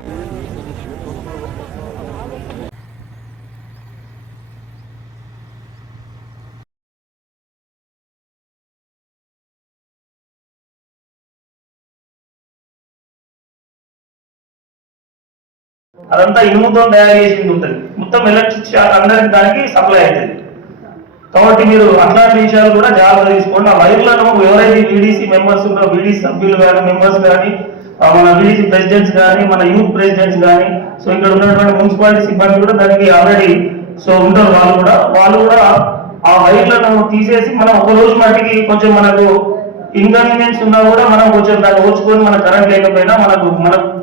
అదంతా ఇనుముతో తయారు చేసింది ఉంటుంది, మొత్తం ఎలక్ట్రిక్ షాక్ అందరికి దానికి సప్లై అవుతుంది. కాబట్టి మీరు అట్లాంటి విషయాలు కూడా జాగ్రత్త తీసుకోండి. ఆ వైర్లను ఎవరైతే వీడీసీ మెంబర్స్ ఉంటారో, వీడీసీ సభ్యులు కానీ, మెంబర్స్ కానీ, మన వీడీసీ ప్రెసిడెంట్స్ కానీ, మన యూత్ ప్రెసిడెంట్స్ కానీ, సో ఇక్కడ ఉన్నటువంటి మున్సిపాలిటీ సిబ్బంది కూడా దానికి ఆల్రెడీ సో ఉంటారు. వాళ్ళు కూడా ఆ వైర్లను తీసేసి మనం ఒక రోజు మట్టికి కొంచెం మనకు ఇన్కన్వీనియన్స్ ఉన్నా కూడా మనం కొంచెం దాన్ని ఓచుకొని మన కరెంట్ లేకపోయినా మన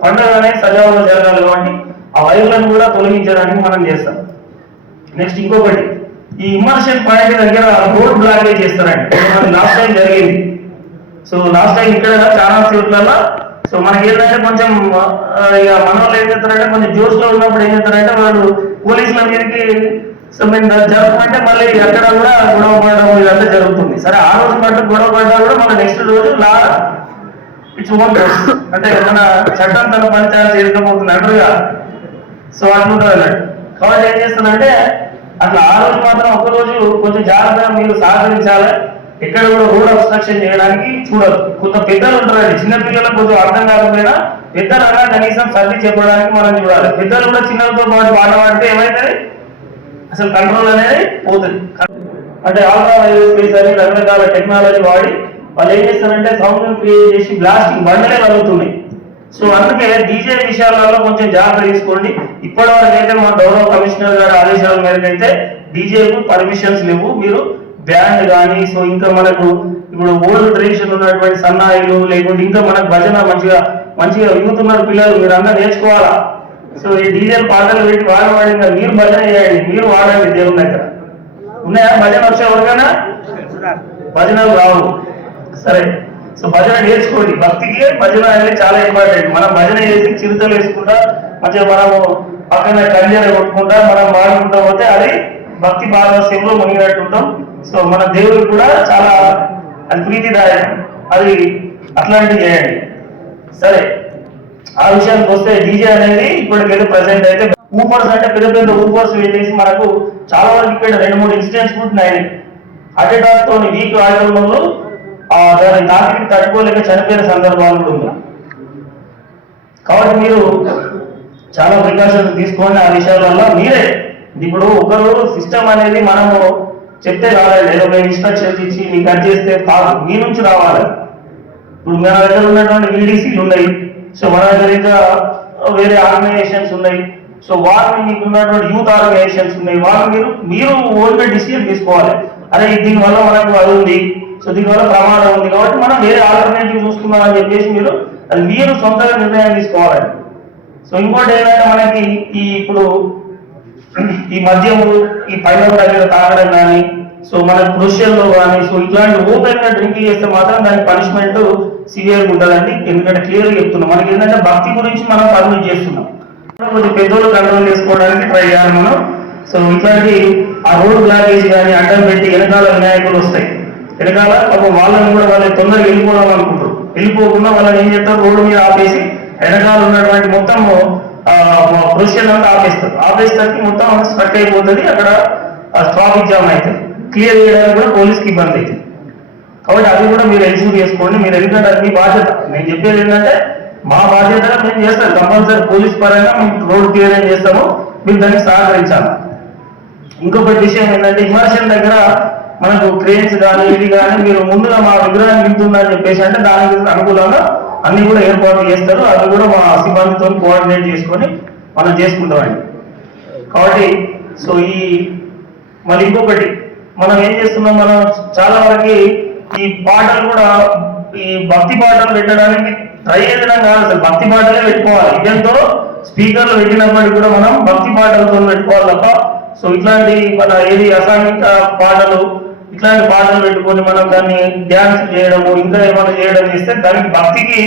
పండుగ అనేది సజావుగా జరగాలి కాబట్టి ఆ వైర్లను కూడా తొలగించడానికి మనం చేస్తాం. నెక్స్ట్ ఇంకొకటి, ఈ ఇమర్షన్ పాయింట్ దగ్గర రోడ్ బ్లాకేజ్ చేస్తారండి. లాస్ట్ టైం జరిగింది. సో లాస్ట్ టైం ఇక్కడ చాలా చోట్ల సో మనకి ఏంటంటే కొంచెం ఇక మన వాళ్ళు ఏం చేస్తారంటే కొంచెం జోష్ లో ఉన్నప్పుడు ఏం చేస్తారంటే వాళ్ళు పోలీసుల మీదకి సో మేము జరగమంటే మళ్ళీ ఎక్కడ కూడా గొడవ పడడం ఇదంతా జరుగుతుంది. సరే ఆ రోజు పాటు గొడవ పడ్డా కూడా మన నెక్స్ట్ రోజు ఇట్స్ ఓన్ అంటే మన చట్టం తన పంచాయతీ చేరుకపోతుంది అంటారుగా, సో అట్లుంటుంది అన్నట్టు. కాబట్టి ఏం చేస్తుందంటే అట్లా ఆ రోజు మాత్రం ఒక రోజు కొంచెం జాగ్రత్తగా మీరు సహకరించాలి. ఎక్కడ కూడా రోడ్ అబ్స్ట్రక్షన్ చేయడానికి చూడదు. కొంత పెద్దలు ఉంటారండి, చిన్న పిల్లలకు కొంచెం అర్థం కాకపోయినా పెద్దలగా కనీసం సర్ది చెప్పడానికి మనం చూడాలి. పెద్దలు కూడా చిన్నలతో పాటు పాట పాడితే ఏమైతుంది, అసలు కంట్రోల్ అనేది పోతుంది. అంటే ఆల్ట్రావైలెట్ అని రకరకాల టెక్నాలజీ వాడి వాళ్ళు ఏం చేస్తారంటే సౌండ్ క్రియేట్ చేసి బ్లాస్టింగ్ బండలే కలుగుతున్నాయి. సో అందుకే డీజే విషయాలలో కొంచెం జాగ్రత్త తీసుకోండి. ఇప్పటివరకు అయితే మా గౌరవ కమిషనర్ గారి ఆదేశాల మేరకు అయితే డీజేకు పర్మిషన్స్ లేవు. మీరు బ్యాండ్ కానీ, సో ఇంకా మనకు ఇప్పుడు ఓల్డ్ ట్రెడిషన్ ఉన్నటువంటి సన్నాయిలు లేకుంటే ఇంకా మనకు భజన మంచిగా యూత్ ఉన్నారు పిల్లలు, మీరు అంతా నేర్చుకోవాలా. సో ఈ డీజే పాటలు పెట్టి వాడవాడి మీరు భజన చేయండి, మీరు వాడండి. దేవుని దగ్గర ఉన్నాయా భజన వచ్చే ఎవరికైనా? భజనలు రావు. సరే, సో భజన నేర్చుకోండి. భక్తికి భజన అనేది చాలా ఇంపార్టెంట్. మనం భజన చేసి చిరుతలు వేసుకుంటా మంచిగా మనము పక్కన కంజర కొట్టుకుంటా మనం వాడుకుంటా పోతే అది భక్తి పారవస్యంలో మునిగినట్టు ఉంటాం. సో మన దేవుడు కూడా చాలా అది ప్రీతిదాయకం. అది అట్లాంటివి చేయండి. సరే, ఆ విషయానికి వస్తే డీజే అనేది ఇప్పటికైతే ప్రెసెంట్ అయితే ఊపర్స్ అంటే పెద్ద పెద్ద ఊపర్స్ వేసేసి మనకు చాలా వరకు ఇక్కడ 2-3 ఇన్సిడెంట్స్ కూడా ఉన్నాయి. హార్ట్ అటాక్ తో వీక్ ఆడడంలో దాని తాకిడికి తట్టుకోలేక చనిపోయిన సందర్భాలు కూడా ఉన్నాయి. కాబట్టి మీరు చాలా ప్రికాషన్స్ తీసుకోండి ఆ విషయాల వల్ల. మీరే ఇప్పుడు ఒకరు సిస్టమ్ అనేది మనము చెప్తే రాలేదు, ఏదో మేము ఇన్స్ట్రక్షన్స్ ఇచ్చి మీకు అది చేస్తే కాదు, మీ నుంచి రావాలి. ఇప్పుడు మన దగ్గర ఉన్నటువంటి వీడీసీలు ఉన్నాయి, సో మన దగ్గర ఇంకా వేరే ఆర్గనైజేషన్స్ ఉన్నాయి. సో వాళ్ళు మీకు ఉన్నటువంటి యూత్ ఆర్గనైజేషన్స్ ఉన్నాయి. వాళ్ళు మీరు ఓన్గా డిసిజన్ తీసుకోవాలి. అరే దీనివల్ల మనకు అది ఉంది, సో దీనివల్ల ప్రమాదం ఉంది కాబట్టి మనం వేరే ఆల్టర్నేటివ్ చూసుకున్నామని చెప్పేసి మీరు సొంతంగా నిర్ణయం తీసుకోవాలండి. సో ఇంకోటి ఏంటంటే మనకి ఇప్పుడు ఈ మద్యము ఈ పైన దగ్గర తాగడం కానీ, సో మన క్రూషియల్లో కానీ, సో ఇట్లాంటి ఓపెన్ గా డ్రింక్ చేస్తే మాత్రం దానికి పనిష్మెంట్ సివియర్గా ఉంటుందండి. ఎందుకంటే క్లియర్గా చెప్తున్నాం, మనకి ఏంటంటే భక్తి గురించి మనం పర్మిట్ చేస్తున్నాం. కొంచెం పెద్దోళ్ళు కంట్రోల్ చేసుకోవడానికి ట్రై చేయాలి మనం. సో ఇట్లాంటి ఆ రోడ్ బ్లాకేజ్ కానీ అడ్డం పెట్టి వెనకాల వినాయకులు వస్తాయి. వెనకాల వాళ్ళని కూడా వాళ్ళు తొందరగా వెళ్ళిపోవడం అనుకుంటారు. వెళ్ళిపోకుండా వాళ్ళని ఏం చేస్తారు, రోడ్డు మీద ఆపేసి వెనకాల ఉన్నటువంటి మొత్తం క్రూషియల్ అంతా ఆపేసరికి మొత్తం స్ట్రక్ అయిపోతుంది. అక్కడ ట్రాఫిక్ జామ్ అవుతుంది. క్లియర్ చేయడానికి కూడా పోలీస్కి ఇబ్బంది అవుతుంది. కాబట్టి అది కూడా మీరు ఎన్షూర్ చేసుకోండి. మీరు ఎందుకంటే అది మీ బాధ్యత. నేను చెప్పేది ఏంటంటే మా బాధ్యతగా మేము చేస్తాం. కంపల్సరీ పోలీస్ పరంగా మేము రోడ్ క్లియర్ చేస్తాము, మీరు దానికి సహకరించాలి. ఇంకొకటి విషయం ఏంటంటే ఇమర్షన్ దగ్గర మనకు క్రేన్స్ కానీ ఇది కానీ మీరు ముందుగా మా విగ్రహం నింపుతుందని చెప్పేసి అంటే దానికి అనుకూలంగా అన్ని కూడా ఏర్పాట్లు చేస్తారు. అది కూడా మా సిబ్బందితో కోఆర్డినేట్ చేసుకొని మనం చేసుకుంటామండి. కాబట్టి సో మళ్ళీ ఇంకొకటి మనం ఏం చేస్తున్నాం, మనం చాలా వరకు ఈ పాటలు కూడా ఈ భక్తి పాటలు పెట్టడానికి ట్రై చేయడం కాదు, అసలు భక్తి పాటలే పెట్టుకోవాలి. ఇదంతో స్పీకర్లు పెట్టినప్పటికీ కూడా మనం భక్తి పాటలతో పెట్టుకోవాలి తప్ప సో ఇట్లాంటి మన ఏది అసాంఘిక పాటలు ఇట్లాంటి పాటలు పెట్టుకొని మనం దాన్ని డ్యాన్స్ చేయడము ఇంకా ఏమైనా చేయడం చేస్తే దానికి భక్తికి